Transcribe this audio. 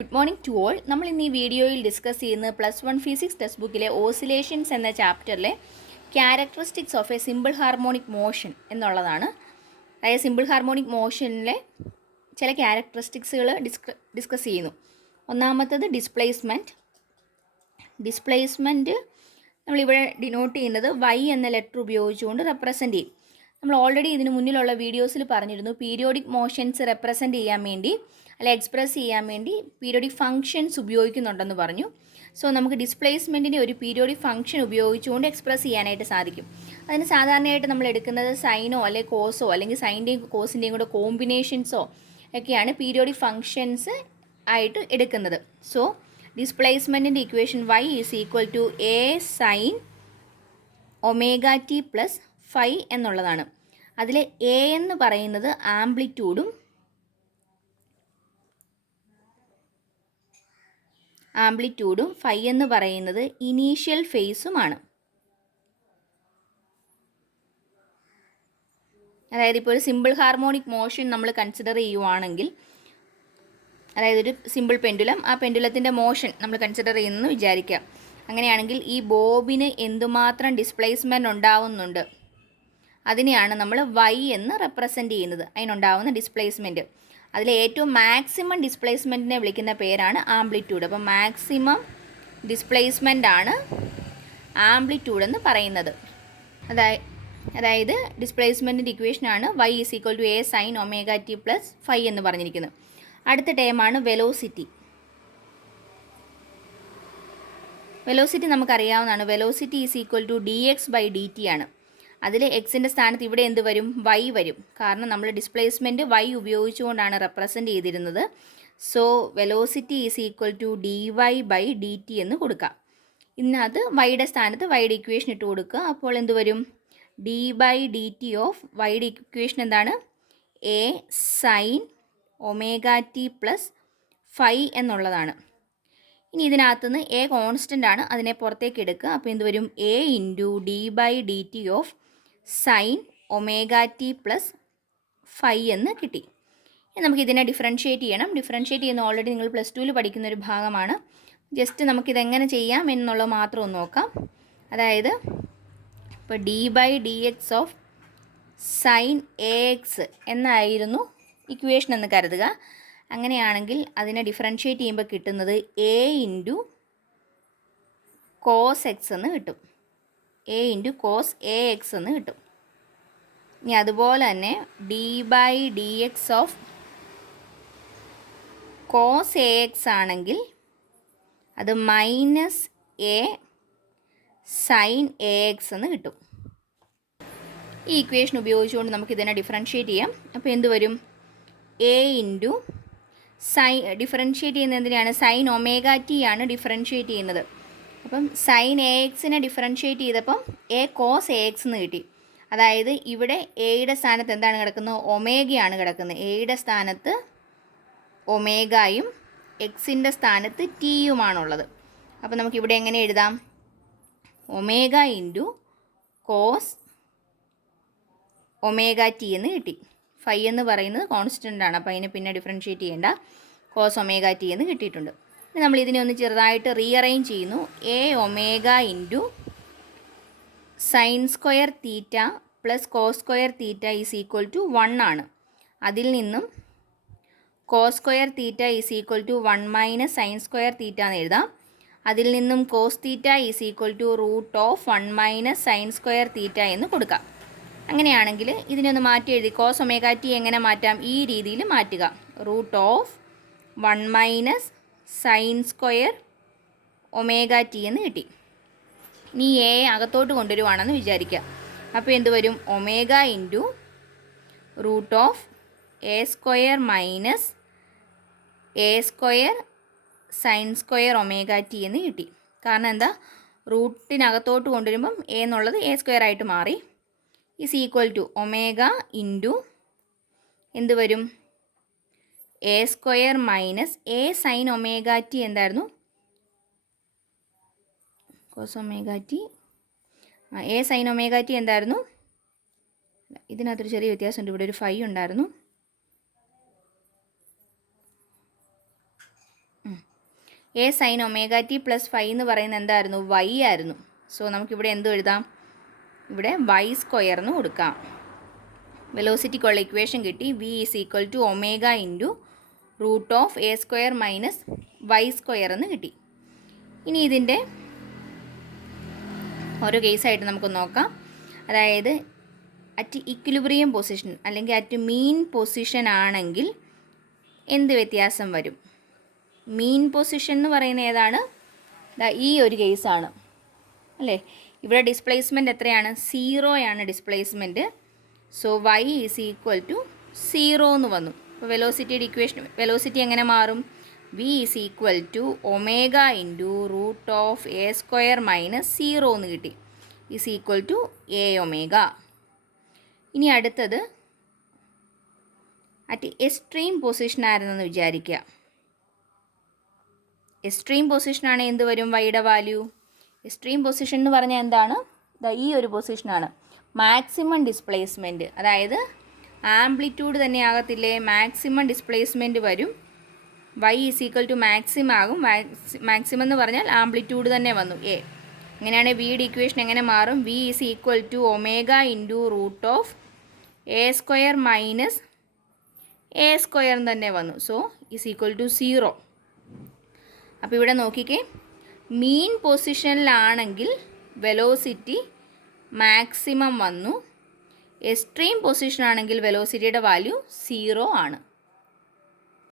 Good morning to all. നമ്മൾ ഇന്ന് ഈ വീഡിയോയിൽ ഡിസ്കസ് ചെയ്യുന്നത് +1 ഫിസിക്സ് ടെക്സ്റ്റ് ബുക്കിലെ ഓസിലേഷൻസ് എന്ന ചാപ്റ്ററിലെ characteristics of a simple harmonic motion എന്നുള്ളതാണ്. അതായത് സിമ്പിൾ ഹാർമോണിക് മോഷനിലെ ചില ക്യാരക്ടറിസ്റ്റിക്സുകൾ ഡിസ്കസ് ചെയ്യുന്നു. ഒന്നാമത്തത് ഡിസ്പ്ലേസ്മെൻറ്റ് നമ്മളിവിടെ ഡിനോട്ട് ചെയ്യുന്നത് y എന്ന ലെറ്റർ ഉപയോഗിച്ചുകൊണ്ട് റെപ്രസെൻറ്റ് ചെയ്യും. നമ്മൾ ഓൾറെഡി ഇതിന് മുന്നിലുള്ള വീഡിയോസിൽ പറഞ്ഞിരുന്നു പീരിയോഡിക് മോഷൻസ് റെപ്രസെൻറ്റ് ചെയ്യാൻ വേണ്ടി അല്ലെ എക്സ്പ്രസ് ചെയ്യാൻ വേണ്ടി പീരിയോഡിക് ഫങ്ഷൻസ് ഉപയോഗിക്കുന്നുണ്ടെന്ന് പറഞ്ഞു. സോ നമുക്ക് ഡിസ്പ്ലേസ്മെൻറ്റിനെ ഒരു പീരിയോഡിക് ഫംഗ്ഷൻ ഉപയോഗിച്ചുകൊണ്ട് എക്സ്പ്രസ് ചെയ്യാനായിട്ട് സാധിക്കും. അതിന് സാധാരണയായിട്ട് നമ്മൾ എടുക്കുന്നത് സൈനോ അല്ലെങ്കിൽ കോസോ അല്ലെങ്കിൽ സൈൻ്റെയും കോസിൻ്റെയും കൂടെ കോമ്പിനേഷൻസോ ഒക്കെയാണ് പീരിയോഡിക് ഫങ്ഷൻസ് ആയിട്ട് എടുക്കുന്നത്. സോ ഡിസ്പ്ലേസ്മെൻറ്റിൻ്റെ equation y is equal to a sine omega t plus phi എന്നുള്ളതാണ്. അതിൽ a എന്ന് പറയുന്നത് ആംപ്ലിറ്റ്യൂഡും ഫൈ എന്ന് പറയുന്നത് ഇനീഷ്യൽ ഫേസുമാണ്. അതായത് ഇപ്പോൾ ഒരു സിമ്പിൾ ഹാർമോണിക് മോഷൻ നമ്മൾ കൺസിഡർ ചെയ്യുവാണെങ്കിൽ, അതായത് ഒരു സിമ്പിൾ പെൻഡുലം, ആ പെൻഡുലത്തിൻ്റെ മോഷൻ നമ്മൾ കൺസിഡർ ചെയ്യുന്നെന്ന് വിചാരിക്കാം. അങ്ങനെയാണെങ്കിൽ ഈ ബോബിന് എന്തുമാത്രം ഡിസ്പ്ലേസ്മെൻറ്റ് ഉണ്ടാവുന്നുണ്ട് അതിനെയാണ് നമ്മൾ y എന്ന് റെപ്രസെൻറ്റ് ചെയ്യുന്നത്, അതിനുണ്ടാവുന്ന ഡിസ്പ്ലേസ്മെൻറ്റ്. അതിൽ ഏറ്റവും മാക്സിമം ഡിസ്പ്ലേസ്മെൻറ്റിനെ വിളിക്കുന്ന പേരാണ് ആംപ്ലിറ്റ്യൂഡ്. അപ്പോൾ മാക്സിമം ഡിസ്പ്ലേസ്മെൻ്റ് ആണ് ആംപ്ലിറ്റ്യൂഡ് എന്ന് പറയുന്നത്. അതായത് ഡിസ്പ്ലേസ്മെൻറ്റിൻ്റെ ഇക്വേഷനാണ് y is equal to a sine omega t plus phi എന്ന് പറഞ്ഞിരിക്കുന്നത്. അടുത്ത ടേമാണ് വെലോസിറ്റി. നമുക്കറിയാവുന്നതാണ്. Velocity is equal to dx/dt ആണ്. അതിൽ എക്സിൻ്റെ സ്ഥാനത്ത് ഇവിടെ എന്ത് വരും? y വരും. കാരണം നമ്മൾ ഡിസ്പ്ലേസ്മെൻറ്റ് y ഉപയോഗിച്ചുകൊണ്ടാണ് റെപ്രസെൻറ്റ് ചെയ്തിരുന്നത്. So velocity is equal to dy/dt എന്ന് കൊടുക്കാം. ഇതിനകത്ത് വൈയുടെ സ്ഥാനത്ത് വൈയുടെ ഇക്വേഷൻ ഇട്ട് കൊടുക്കുക. അപ്പോൾ എന്ത് വരും? d/dt ഓഫ് വൈയുടെ ഇക്വേഷൻ എന്താണ്? a sine omega t plus phi എന്നുള്ളതാണ്. ഇനി ഇതിനകത്തുനിന്ന് a കോൺസ്റ്റൻ്റ് ആണ്, അതിനെ പുറത്തേക്ക് എടുക്കുക. അപ്പോൾ എന്ത് വരും? a into d/dt of sine omega t plus phi എന്ന് കിട്ടി. ഇനി നമുക്ക് ഇതിനെ ഡിഫറൻഷ്യേറ്റ് ചെയ്യണം. ഡിഫറൻഷ്യേറ്റ് ചെയ്യുന്ന ഓൾറെഡി നിങ്ങൾ +2 പഠിക്കുന്ന ഒരു ഭാഗമാണ്. ജസ്റ്റ് നമുക്കിതെങ്ങനെ ചെയ്യാം എന്നുള്ളത് മാത്രം ഒന്ന് നോക്കാം. അതായത് ഇപ്പോൾ d/dx ഓഫ് സൈൻ ax എന്നായിരുന്നു ഇക്വേഷൻ എന്ന് കരുതുക. അങ്ങനെയാണെങ്കിൽ അതിനെ ഡിഫറൻഷ്യേറ്റ് ചെയ്യുമ്പോൾ കിട്ടുന്നത് a ഇൻറ്റു കോസ് എക്സ് എന്ന് കിട്ടും. a ഇൻറ്റു കോസ് ax എന്ന് കിട്ടും. ഇനി അതുപോലെ തന്നെ d/dx ഓഫ് കോസ് ax ആണെങ്കിൽ അത് മൈനസ് a സൈൻ ax എന്ന് കിട്ടും. ഈ ഇക്വേഷൻ ഉപയോഗിച്ചുകൊണ്ട് നമുക്കിതിനെ ഡിഫറൻഷ്യേറ്റ് ചെയ്യാം. അപ്പോൾ എന്ത് വരും? a ഇൻറ്റു ഡിഫറൻഷ്യേറ്റ് ചെയ്യുന്നത് എന്തിനാണ്? സൈൻ ഒമേഗ ടി ആണ് ഡിഫറൻഷ്യേറ്റ് ചെയ്യുന്നത്. അപ്പം സൈൻ axനെ ഡിഫറൻഷ്യേറ്റ് ചെയ്തപ്പം a കോസ് ax എന്ന് കിട്ടി. അതായത് ഇവിടെ എയുടെ സ്ഥാനത്ത് എന്താണ് കിടക്കുന്നത്? ഒമേഗയാണ് കിടക്കുന്നത്. എയുടെ സ്ഥാനത്ത് ഒമേഗയും എക്സിൻ്റെ സ്ഥാനത്ത് ടിയുമാണുള്ളത്. അപ്പോൾ നമുക്കിവിടെ എങ്ങനെ എഴുതാം? Omega into cos omega t എന്ന് കിട്ടി. ഫൈ എന്ന് പറയുന്നത് കോൺസ്റ്റൻ്റ് ആണ്, അപ്പോൾ അതിനെ പിന്നെ ഡിഫറൻഷ്യേറ്റ് ചെയ്യേണ്ട. കോസ് ഒമേഗ ടി എന്ന് കിട്ടിയിട്ടുണ്ട്. ഇനി നമ്മൾ ഇതിനെ ഒന്ന് ചെറുതായിട്ട് റീഅറേഞ്ച് ചെയ്യുന്നു. a omega into sine square theta plus cos square theta is equal to 1 ആണ്. അതിൽ നിന്നും cos square theta is equal to 1 minus sine square theta എന്ന് എഴുതാം. അതിൽ നിന്നും cos theta is equal to √1 minus sine square theta എന്ന് കൊടുക്കാം. അങ്ങനെയാണെങ്കിൽ ഇതിനെ ഒന്ന് മാറ്റി എഴുതി കോസ് ഒമേഗ ടി എങ്ങനെ മാറ്റാം? ഈ രീതിയിൽ മാറ്റുക. √1 minus sine square omega t എന്ന് കിട്ടി. ഇനി എ അകത്തോട്ട് കൊണ്ടുവരുവാണെന്ന് വിചാരിക്കുക. അപ്പോൾ എന്ത് വരും? Omega into √a square minus a square sine square omega t എന്ന് കിട്ടി. കാരണം എന്താ? റൂട്ടിനകത്തോട്ട് കൊണ്ടുവരുമ്പം a എന്നുള്ളത് a സ്ക്വയർ ആയിട്ട് മാറി. Is equal to omega into എന്ത് വരും? a square minus a sine omega t എന്തായിരുന്നു? Cos omega t. a sine omega t എന്തായിരുന്നു? ഇതിനകത്തൊരു ചെറിയ വ്യത്യാസമുണ്ട്. ഇവിടെ ഒരു ഫൈ ഉണ്ടായിരുന്നു. A sine omega t plus phi എന്ന് പറയുന്നത് എന്തായിരുന്നു? വൈ ആയിരുന്നു. സോ നമുക്കിവിടെ എന്ത് എഴുതാം? ഇവിടെ വൈ സ്ക്വയർ എന്ന് കൊടുക്കാം. വെലോസിറ്റിക്കുള്ള ഇക്വേഷൻ കിട്ടി. V is equal to omega into root of a square minus y square എന്ന് കിട്ടി. ഇനി ഇതിൻ്റെ ഓരോ കേസായിട്ട് നമുക്ക് നോക്കാം. അതായത് അറ്റ് ഇക്വിലിബ്രിയം പൊസിഷൻ അല്ലെങ്കിൽ അറ്റ് മീൻ പൊസിഷൻ ആണെങ്കിൽ എന്ത് വ്യത്യാസം വരും? മീൻ പൊസിഷൻ എന്ന് പറയുന്നത് ഏതാണ്? ഈ ഒരു കേസാണ് അല്ലേ? ഇവിടെ ഡിസ്പ്ലേസ്മെൻറ്റ് എത്രയാണ്? 0 ആണ് displacement. So y is equal to 0 എന്ന് വന്നു. അപ്പോൾ വെലോസിറ്റിയുടെ ഇക്വേഷൻ, വെലോസിറ്റി എങ്ങനെ മാറും? V is equal to omega into root of a square minus 0 എന്ന് കിട്ടി. Is equal to a omega. ഇനി അടുത്തത് അറ്റ് എക്സ്ട്രീം പൊസിഷൻ ആയിരുന്നെന്ന് വിചാരിക്കുക. എക്സ്ട്രീം പൊസിഷനാണ് എന്ത് വരും? വൈയുടെ വാല്യൂ. എക്സ്ട്രീം പൊസിഷൻ എന്ന് പറഞ്ഞാൽ എന്താണ്? ഈ ഒരു പൊസിഷനാണ് മാക്സിമം ഡിസ്പ്ലേസ്മെൻറ്റ്. അതായത് ആംപ്ലിറ്റ്യൂഡ് തന്നെ ആകത്തില്ലേ? മാക്സിമം ഡിസ്പ്ലേസ്മെൻറ്റ് വരും. Y is equal to maximum ആകും. മാക്സിമം എന്ന് പറഞ്ഞാൽ ആംപ്ലിറ്റ്യൂഡ് തന്നെ വന്നു എ. അങ്ങനെയാണെങ്കിൽ വിയുടെ ഇക്വേഷൻ എങ്ങനെ മാറും? V is equal to omega into root of a square minus a square തന്നെ വന്നു. So is equal to 0. അപ്പോൾ ഇവിടെ നോക്കിക്കേ, മീൻ പൊസിഷനിലാണെങ്കിൽ വെലോസിറ്റി മാക്സിമം വന്നു. എക്സ്ട്രീം പൊസിഷൻ ആണെങ്കിൽ വെലോസിറ്റിയുടെ വാല്യൂ 0 ആണ്.